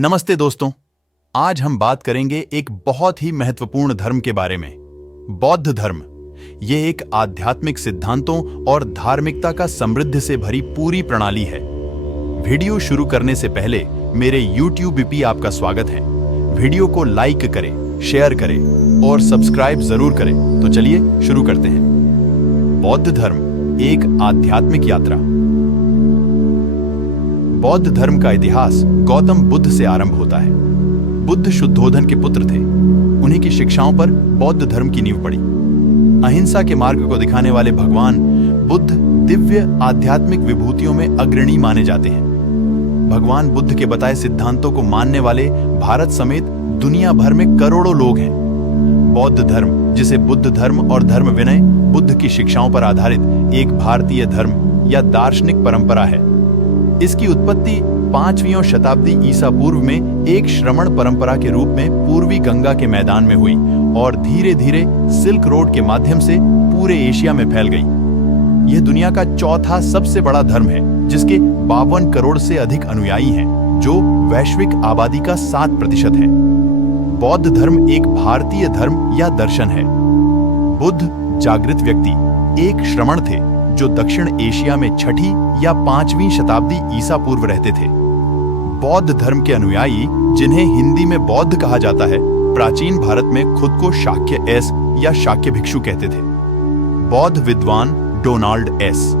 नमस्ते दोस्तों, आज हम बात करेंगे एक बहुत ही महत्वपूर्ण धर्म के बारे में, बौद्ध धर्म। ये एक आध्यात्मिक सिद्धांतों और धार्मिकता का समृद्ध से भरी पूरी प्रणाली है। वीडियो शुरू करने से पहले मेरे YouTube पे आपका स्वागत है। वीडियो को लाइक करें, शेयर करें और सब्सक्राइब जरूर करें। तो चलिए शुरू करते हैं। बौद्ध धर्म एक आध्यात्मिक यात्रा। बौद्ध धर्म का इतिहास गौतम बुद्ध से आरंभ होता है। बुद्ध शुद्धोधन के पुत्र थे। उन्हीं की शिक्षाओं पर बौद्ध धर्म की नींव पड़ी। अहिंसा के मार्ग को दिखाने वाले भगवान बुद्ध दिव्य आध्यात्मिक विभूतियों में अग्रणी माने जाते हैं। भगवान बुद्ध के बताए सिद्धांतों को मानने वाले भारत समेत दुनिया भर में करोड़ों लोग हैं। बौद्ध धर्म, जिसे बुद्ध धर्म और धर्म विनय, बुद्ध की शिक्षाओं पर आधारित एक भारतीय धर्म या दार्शनिक परंपरा है। इसकी उत्पत्ति 5वीं शताब्दी ईसा पूर्व में एक श्रमण परंपरा के रूप में पूर्वी गंगा के मैदान में हुई और धीरे धीरे सिल्क रोड के माध्यम से पूरे एशिया में फैल गई। यह दुनिया का चौथा सबसे बड़ा धर्म है, जिसके 52 करोड़ से अधिक अनुयायी हैं, जो वैश्विक आबादी का 7% है। बौद्ध धर्म एक भारतीय धर्म या दर्शन है। बुद्ध जागृत व्यक्ति, एक श्रमण थे जो दक्षिण एशिया में 6ठी या 5वीं शताब्दी ईसा पूर्व रहते थे। बौद्ध धर्म के अनुयायी, जिन्हें हिंदी में बौद्ध कहा जाता है, प्राचीन भारत में खुद को शाक्य एस या शाक्य भिक्षु कहते थे। बौद्ध विद्वान डोनाल्ड एस.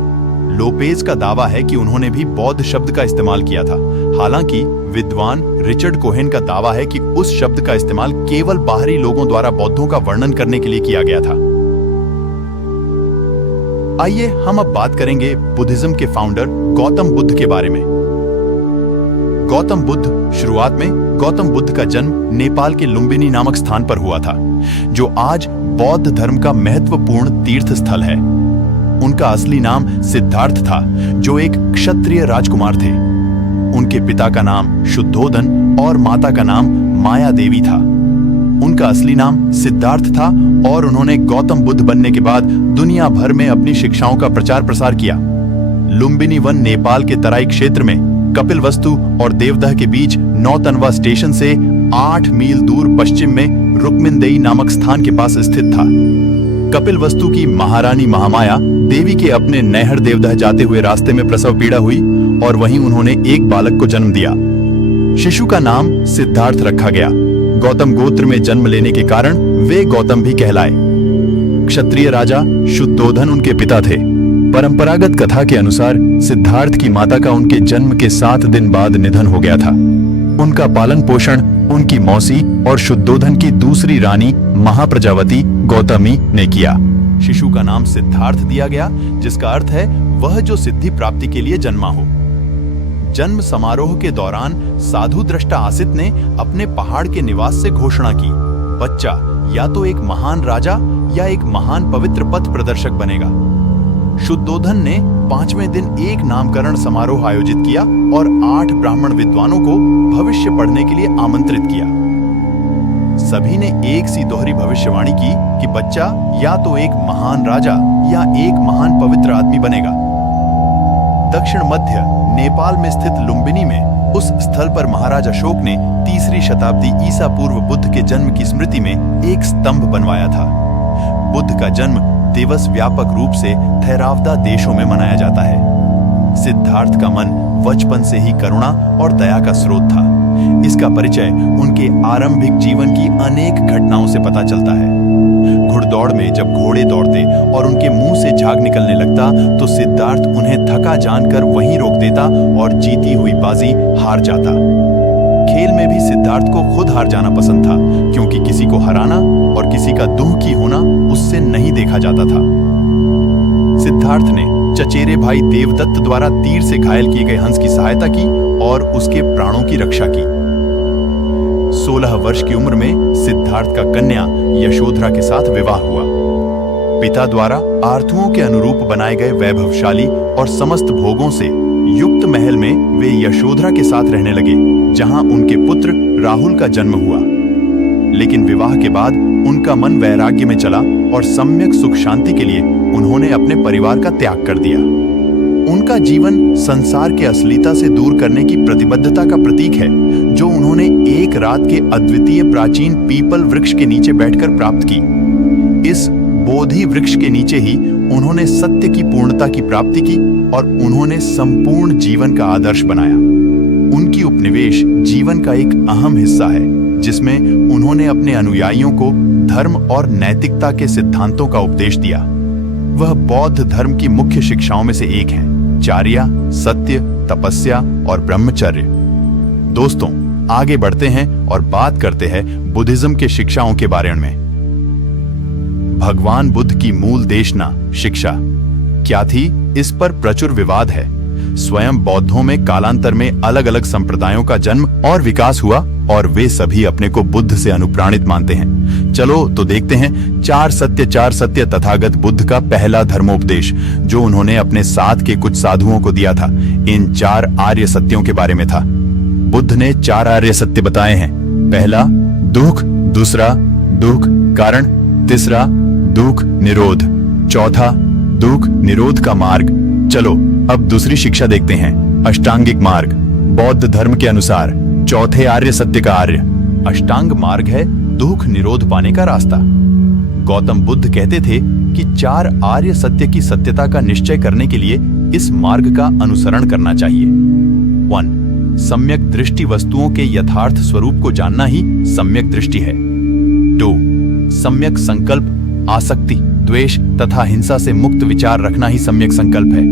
लोपेज का दावा है कि उन्होंने भी बौद्ध शब्द का इस्तेमाल किया था। हालांकि विद्वान रिचर्ड कोहेन का दावा है कि उस शब्द का इस्तेमाल केवल बाहरी लोगों द्वारा बौद्धों का वर्णन करने के लिए किया गया था। आइए हम अब बात करेंगे बुद्धिज्म के फाउंडर गौतम बुद्ध के बारे में। गौतम बुद्ध, शुरुआत में गौतम बुद्ध का जन्म नेपाल के लुम्बिनी नामक स्थान पर हुआ था, जो आज बौद्ध धर्म का महत्वपूर्ण तीर्थ स्थल है। उनका असली नाम सिद्धार्थ था, जो एक क्षत्रिय राजकुमार थे। उनके पिता का नाम शुद्धोधन और माता का नाम माया देवी था। उनका असली नाम सिद्धार्थ था और उन्होंने गौतम बुद्ध बनने के बाद दुनिया भर में अपनी शिक्षाओं का प्रचार प्रसार किया। लुम्बिनी वन नेपाल के तराई क्षेत्र में कपिलवस्तु और देवदह के बीच नौतनवा स्टेशन से 8 मील दूर पश्चिम में रुक्मिनदेई नामक स्थान के पास स्थित था। कपिलवस्तु की महारानी महामाया देवी के अपने नैहर देवदह जाते हुए रास्ते में प्रसव पीड़ा हुई और वहीं उन्होंने एक बालक को जन्म दिया। शिशु का नाम सिद्धार्थ रखा गया। गौतम गोत्र में जन्म लेने के कारण वे गौतम भी कहलाए। क्षत्रिय राजा शुद्धोधन उनके पिता थे। परंपरागत कथा के अनुसार सिद्धार्थ की माता का उनके जन्म के 7 दिन बाद निधन हो गया था। उनका पालन पोषण उनकी मौसी और शुद्धोधन की दूसरी रानी महाप्रजावती गौतमी ने किया। शिशु का नाम सिद्धार्थ दिया गया, जिसका अर्थ है वह जो सिद्धि प्राप्ति के लिए जन्मा हो। जन्म समारोह के दौरान साधु दृष्टा आसित ने अपने पहाड़ के निवास से घोषणा की, बच्चा या तो एक महान राजा या एक महान पवित्र पथ प्रदर्शक बनेगा। शुद्धोधन ने 5वें दिन एक नामकरण समारोह आयोजित किया और 8 ब्राह्मण विद्वानों को भविष्य पढ़ने के लिए आमंत्रित किया। सभी ने एक सी दोहरी भविष्यवाणी की कि बच्चा या तो एक महान राजा या एक महान पवित्र आदमी बनेगा। दक्षिण मध्य नेपाल में स्थित लुम्बिनी में उस स्थल पर महाराज अशोक ने 3री शताब्दी ईसा पूर्व बुद्ध के जन्म की स्मृति में एक स्तंभ बनवाया था। बुद्ध का जन्म दिवस व्यापक रूप से थेरावदा देशों में मनाया जाता है। सिद्धार्थ का मन बचपन से ही करुणा और दया का स्रोत था। इसका परिचय उनके आरंभिक जीवन की अनेक घटनाओं से पता चलता है। घुड़दौड़ में जब घोड़े दौड़ते और उनके मुंह से झाग निकलने लगता, तो सिद्धार्थ उन्हें थका जानकर वहीं रोक देता और जीती हुई बाजी हार जाता। खेल में भी सिद्धार्थ को खुद हार जाना पसंद था, क्योंकि किसी को हराना और किसी का दुखी होना उससे नहीं देखा जाता था। सिद्धार्थ ने चचेरे भाई देवदत्त द्वारा तीर से घायल किए गए हंस की सहायता की और उसके प्राणों की रक्षा की। 16 वर्ष की उम्र में सिद्धार्थ का कन्या यशोधरा के साथ विवाह हुआ। पिता द्वारा आर्तुओं के अनुरूप बनाए गए वैभवशाली और समस्त भोगों से युक्त महल में वे यशोधरा के साथ रहने लगे, जहां उनके पुत्र राहुल का जन्म हुआ। लेकिन विवाह के बाद उनका मन वैराग्य में चला और सम्यक सुख शांति के लिए उन्होंने अपने परिवार का त्याग कर दिया। उनका जीवन संसार के अश्लीलता से दूर करने की प्रतिबद्धता का प्रतीक है, जो उन्होंने एक रात के अद्वितीय प्राचीन पीपल वृक्ष के नीचे बैठकर प्राप्त की। इस बोधि वृक्ष के नीचे ही उन्होंने सत्य की पूर्णता की प्राप्ति की और उन्होंने संपूर्ण जीवन का आदर्श बनाया। उनकी उपनिवेश जीवन का एक अहम हिस्सा है, जिसमें उन्होंने अपने अनुयायियों को धर्म और नैतिकता के सिद्धांतों का उपदेश दिया। वह बौद्ध धर्म की मुख्य शिक्षाओं में से एक है, चार्या, सत्य, तपस्या और ब्रह्मचर्य। दोस्तों, आगे बढ़ते हैं और बात करते हैं बुद्धिज्म के शिक्षाओं के बारे में। भगवान बुद्ध की मूल देशना शिक्षा क्या थी, इस पर प्रचुर विवाद है। स्वयं बौद्धों में कालांतर में अलग अलग संप्रदायों का जन्म और विकास हुआ और वे सभी अपने को बुद्ध से अनुप्राणित मानते हैं। चलो तो देखते हैं चार सत्य तथागत बुद्ध का पहला धर्मोपदेश, जो उन्होंने अपने साथ के कुछ साधुओं को दिया था। इन 4 आर्य सत्यों के बारे में था। बुद्ध ने 4 आर्य सत्य बताए हैं। पहला दुख, दूसरा दुख कारण, तीसरा दुख निरोध, चौथा दुख निरोध का मार्ग। चलो अब दूसरी शिक्षा देखते हैं, अष्टांगिक मार्ग। बौद्ध धर्म के अनुसार चौथे आर्य सत्य का आर्य अष्टांग मार्ग है, दुख निरोध पाने का रास्ता। गौतम बुद्ध कहते थे कि 4 आर्य सत्य की सत्यता का निश्चय करने के लिए इस मार्ग का अनुसरण करना चाहिए। 1. सम्यक दृष्टि, वस्तुओं के यथार्थ स्वरूप को जानना ही सम्यक दृष्टि है। 2. सम्यक संकल्प, आसक्ति, द्वेष तथा हिंसा से मुक्त विचार रखना ही सम्यक संकल्प है।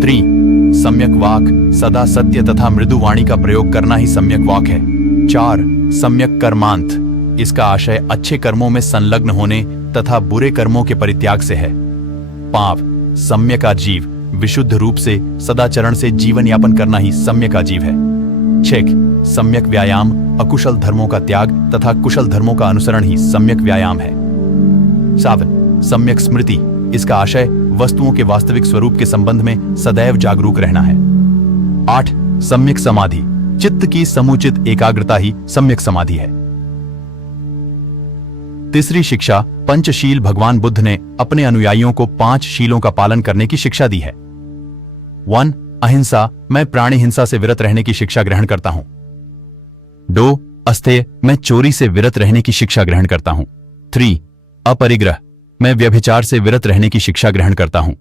3. सम्यक वाक, सदा सत्य तथा मृदु वाणी का प्रयोग करना ही सम्यक वाक है। 4. सम्यक कर्मांत, इसका आशय अच्छे कर्मों में संलग्न होने तथा बुरे कर्मों के परित्याग से है। 5. सम्यक आजीव, विशुद्ध रूप से सदाचरण से जीवन यापन करना ही सम्यक आजीव है। 6. सम्यक व्यायाम, अकुशल धर्मों का त्याग तथा कुशल धर्मों का अनुसरण ही सम्यक व्यायाम है। 7. सम्यक स्मृति, इसका आशय वस्तुओं के वास्तविक स्वरूप के संबंध में सदैव जागरूक रहना है। 8. सम्यक समाधि, चित्त की समुचित एकाग्रता ही सम्यक समाधि है। तीसरी शिक्षा पंचशील, भगवान बुद्ध ने अपने अनुयायियों को 5 शीलों का पालन करने की शिक्षा दी है। 1. अहिंसा, मैं प्राणी हिंसा से विरत रहने की शिक्षा ग्रहण करता हूं। 2. अस्तेय, मैं चोरी से विरत रहने की शिक्षा ग्रहण करता हूं। 3. अपरिग्रह, मैं व्यभिचार से विरत रहने की शिक्षा ग्रहण करता हूं।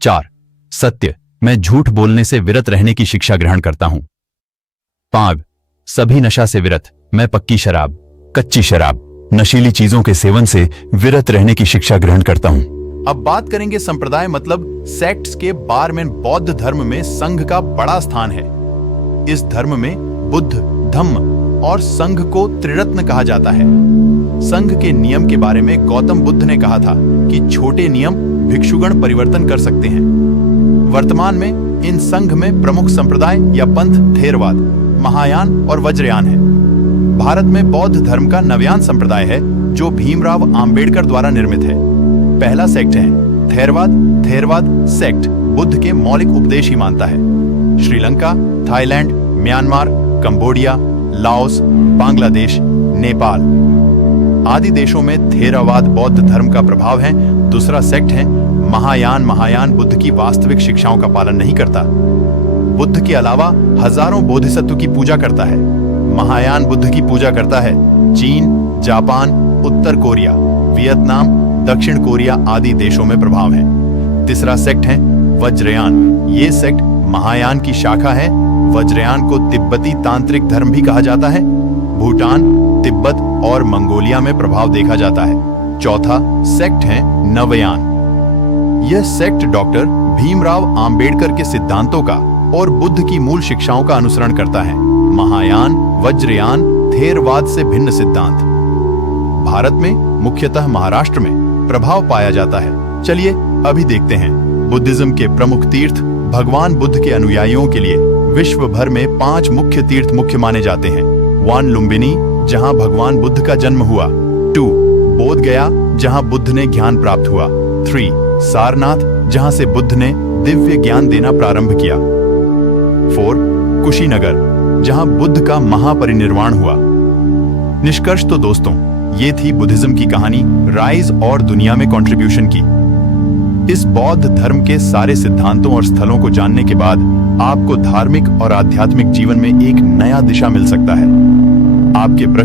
4. सत्य, मैं झूठ बोलने से विरत रहने की शिक्षा ग्रहण करता हूं। 5. सभी नशा से विरत, मैं पक्की शराब, कच्ची शराब, नशीली चीजों के सेवन से विरत रहने की शिक्षा ग्रहण करता हूं। अब बात करेंगे संप्रदाय मतलब सेक्ट्स के बारे में। बौद्ध धर्म में संघ का बड़ा स्थान है। इस धर्म में बुद्ध, धम्म और संघ को त्रिरत्न कहा जाता है। संघ के नियम के बारे में गौतम बुद्ध ने कहा था कि छोटे नियम भिक्षुगण परिवर्तन कर सकते हैं। वर्तमान में इन संघ में प्रमुख संप्रदाय या पंथ थेरवाद, महायान और वज्रयान है। भारत में बौद्ध धर्म का नवयान संप्रदाय है, जो भीमराव आंबेडकर द्वारा निर्मित है। पहला सेक्ट है थेरवाद। थेरवाद सेक्ट बुद्ध के मौलिक उपदेश ही मानता है। Sri Lanka, Thailand, Myanmar, Cambodia, Laos, Bangladesh, Nepal आदि देशों में थेरवाद बौद्ध धर्म का प्रभाव है। दूसरा सेक्ट है महायान। महायान बुद्ध की वास्तविक शिक्षाओं का पालन नहीं करता। बुद्ध के अलावा हजारों बोधिसत्व की पूजा करता है। महायान बुद्ध की पूजा करता है। चीन, जापान, उत्तर कोरिया, वियतनाम, दक्षिण कोरिया आदि देशों में प्रभाव है। तीसरा सेक्ट है वज्रयान। ये सेक्ट महायान की शाखा है। वज्रयान को तिब्बती तांत्रिक धर्म भी कहा जाता है। भूटान, तिब्बत और मंगोलिया में प्रभाव देखा जाता है। चौथा सेक्ट है नवयान। यह सेक्ट डॉक्टर भीमराव आंबेडकर के सिद्धांतों का और बुद्ध की मूल शिक्षाओं का अनुसरण करता है। महायान, वज्रयान, थेरवाद से भिन्न सिद्धांत भारत में मुख्यतः महाराष्ट्र में प्रभाव पाया जाता है। चलिए अभी देखते हैं बुद्धिज्म के प्रमुख तीर्थ। भगवान बुद्ध के अनुयायियों के लिए विश्व भर में 5 मुख्य तीर्थ मुख्य माने जाते हैं। 1. लुम्बिनी, जहां भगवान बुद्ध का जन्म हुआ। 2. बोध गया, जहां बुद्ध ने ज्ञान प्राप्त हुआ। 3. सारनाथ, जहां से बुद्ध ने दिव्य ज्ञान देना प्रारंभ किया। 4. कुशीनगर, जहां बुद्ध का महापरिनिर्वाण हुआ। निष्कर्ष तो दोस्तों, ये थी बुद्धिज्म की कहानी, राइज और दुनिया में कंट्रीब्यूशन की। इस बौद्ध धर्म के सारे सिद्धांतों और स्थलों को जानने के बाद आपको धार्मिक और आध्यात्मिक जीवन में एक नया दिशा मिल सकता है। आपके प्रश्न